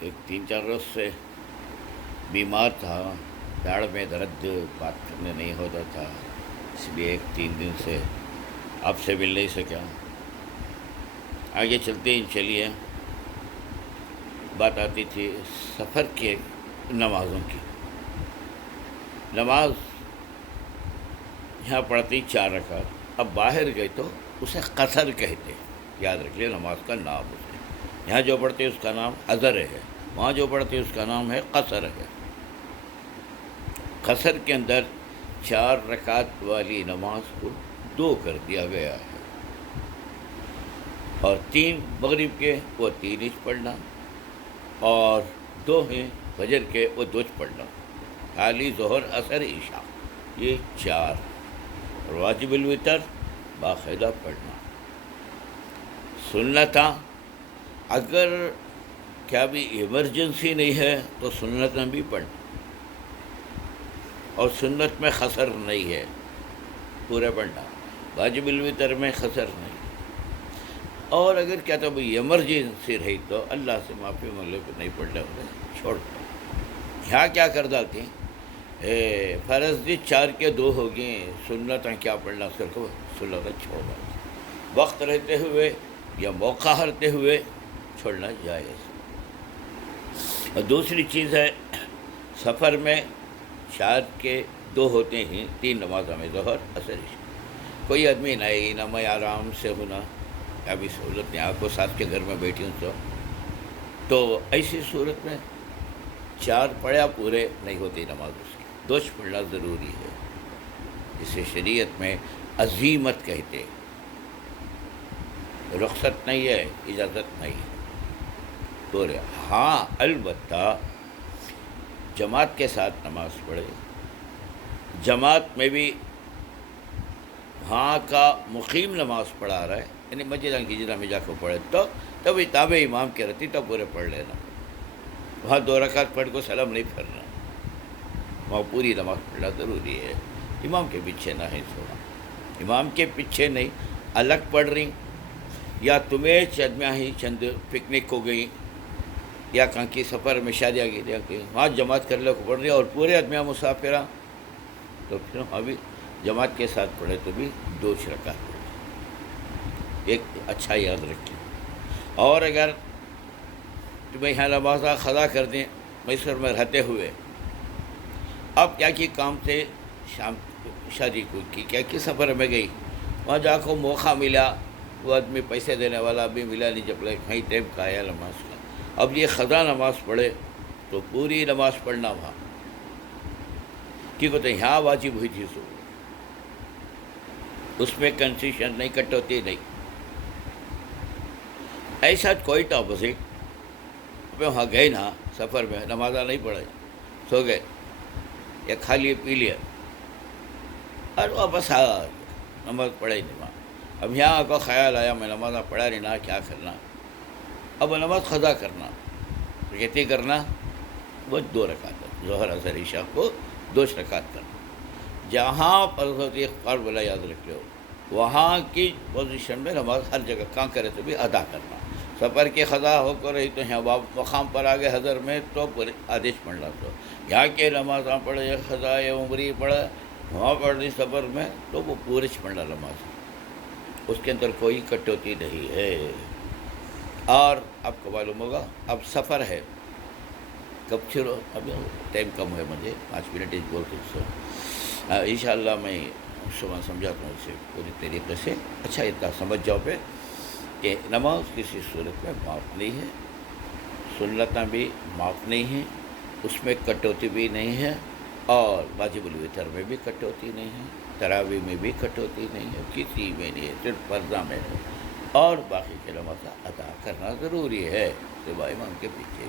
ایک 3-4 روز سے بیمار تھا، داڑھ میں درد، بات کرنے نہیں ہوتا تھا، اس لیے 1-3 دن سے آپ سے مل نہیں سکا۔ آگے چلتے ہیں، چلیے بات آتی تھی سفر کے نمازوں کی۔ نماز یہاں پڑھتی 4 رکعت، اب باہر گئے تو اسے قصر کہتے ہیں، یاد رکھ لیں نماز کا نام اسے۔ یہاں جو پڑھتے اس کا نام اذر ہے، وہاں جو پڑھتے اس کا نام ہے قصر ہے۔ قصر کے اندر 4 رکعت والی نماز کو 2 کر دیا گیا ہے، اور 3 مغرب کے وہ 3 انچ پڑھنا، اور 2 ہیں فجر کے وہ 2 پڑھنا، خالی ظہر عصر عشاء، یہ 4، اور واجب الوتر باقاعدہ پڑھنا۔ سنتاں اگر کیا بھی ایمرجنسی نہیں ہے تو سنت میں بھی پڑھنا، اور سنت میں خسر نہیں ہے، پورے پڑھنا، واجب الوتر میں خسر نہیں۔ اور اگر کیا تو بھائی ایمرجنسی رہی تو اللہ سے معافی مانگ لے کہ نہیں پڑھنے والے چھوڑ دو۔ یہاں کیا کر جاتے ہیں، فرض دی 4 کے 2 ہو گئے، سنتیں کیا پڑھنا، سر کو سنتیں چھوڑ دو، وقت رہتے ہوئے یا موقع رہتے ہوئے چھوڑنا جائز۔ اور دوسری چیز ہے، سفر میں 4 کے 2 ہوتے ہیں، 3 نمازوں میں ظہر عصر عشاء، کوئی آدمی نہیں نہ میں آرام سے ہونا، ابھی سہولت نہیں، آپ کو ساتھ کے گھر میں بیٹھی ہوں تو ایسی صورت میں 4 پڑھیا پورے نہیں ہوتی نماز اس کی، 2 پڑھنا ضروری ہے۔ اسے شریعت میں عزیمت کہتے، رخصت نہیں ہے، اجازت نہیں ہے، پورے۔ ہاں البتہ جماعت کے ساتھ نماز پڑھے، جماعت میں بھی وہاں کا مقیم نماز پڑھا رہا ہے، یعنی مسجد ہجرہ میں جا کے پڑھے تو تب تابع امام کی رہتی تو پورے پڑھ لینا، وہاں 2 رکعت پڑھ کو سلام نہیں پھرنا، وہاں پوری نماز پڑھنا ضروری ہے۔ امام کے پیچھے نہ ہے سونا، امام کے پیچھے نہیں، الگ پڑھ رہی، یا تمہیں چدمیاں ہی چند پکنک ہو گئی، یا کہاں کی سفر میں شادی آ گئی، وہاں جماعت کر لے کو پڑھ رہی، اور پورے آدمیاں مسافرہ، تو پھر ابھی جماعت کے ساتھ پڑھے تو بھی 2 رکعت پڑھے، ایک اچھا یاد رکھیں۔ اور اگر تمہیں یہاں نماز قضا کر دیں میسر میں رہتے ہوئے، اب کیا کی کام سے شام شادی کو کی، کیا کی سفر میں گئی، وہاں جا کو موقع ملا، وہ آدمی پیسے دینے والا بھی ملا نہیں، جب لگے کہیں ٹائم کا آیا نماز کا، اب یہ قضا نماز پڑھے تو پوری نماز پڑھنا وہاں، کیونکہ تو یہاں واجب ہوئی تھی سو، اس میں کنسیشن نہیں، کٹوتی نہیں۔ ایسا کوئی اپوزٹ وہاں گئے نا سفر میں، نمازہ نہیں پڑھے، سو گئے یا کھا لیے پی لیا اور واپس آ گیا، نماز پڑھے ہی نہیں وہاں۔ اب یہاں کو خیال آیا میں نمازہ پڑھا نہیں نا، کیا کرنا، اب نماز قضا کرنا، کہتے کرنا وہ 2 رکعت، ظہر عصر عشاء کو 2 رکعت کرنا۔ جہاں پر ہوتی اخبار بولا یاد رکھ لو، وہاں کی پوزیشن میں نماز ہر جگہ کہاں کرے تو بھی ادا کرنا۔ سفر کی قضا ہو کر رہی تو یہاں مقام پر آگے حضر میں تو پورے آدیش پڑھنا، تو یہاں کے نماز پڑھے، قضا یا عمری پڑھے، وہاں پڑھ رہی سفر میں تو وہ پورے پڑھنا نماز، اس کے اندر کوئی کٹوتی نہیں ہے۔ اور آپ کو معلوم ہوگا اب سفر ہے، کب شروع، ابھی ٹائم کم ہے، مجھے 5 منٹ بولتے سو، انشاءاللہ میں شما سمجھاتا ہوں اسے پوری طریقے سے، اچھا اتنا سمجھ جاؤ پہ کہ نماز کسی صورت میں معاف نہیں ہے، سنتیں بھی معاف نہیں ہیں، اس میں کٹوتی بھی نہیں ہے، اور واجب الوتر میں بھی کٹوتی نہیں ہے، تراویح میں بھی کٹوتی نہیں ہے، کسی میں نہیں ہے، صرف فرضہ میں ہے، اور باقی کے نماز ادا کرنا ضروری ہے سوائے امام کے پیچھے۔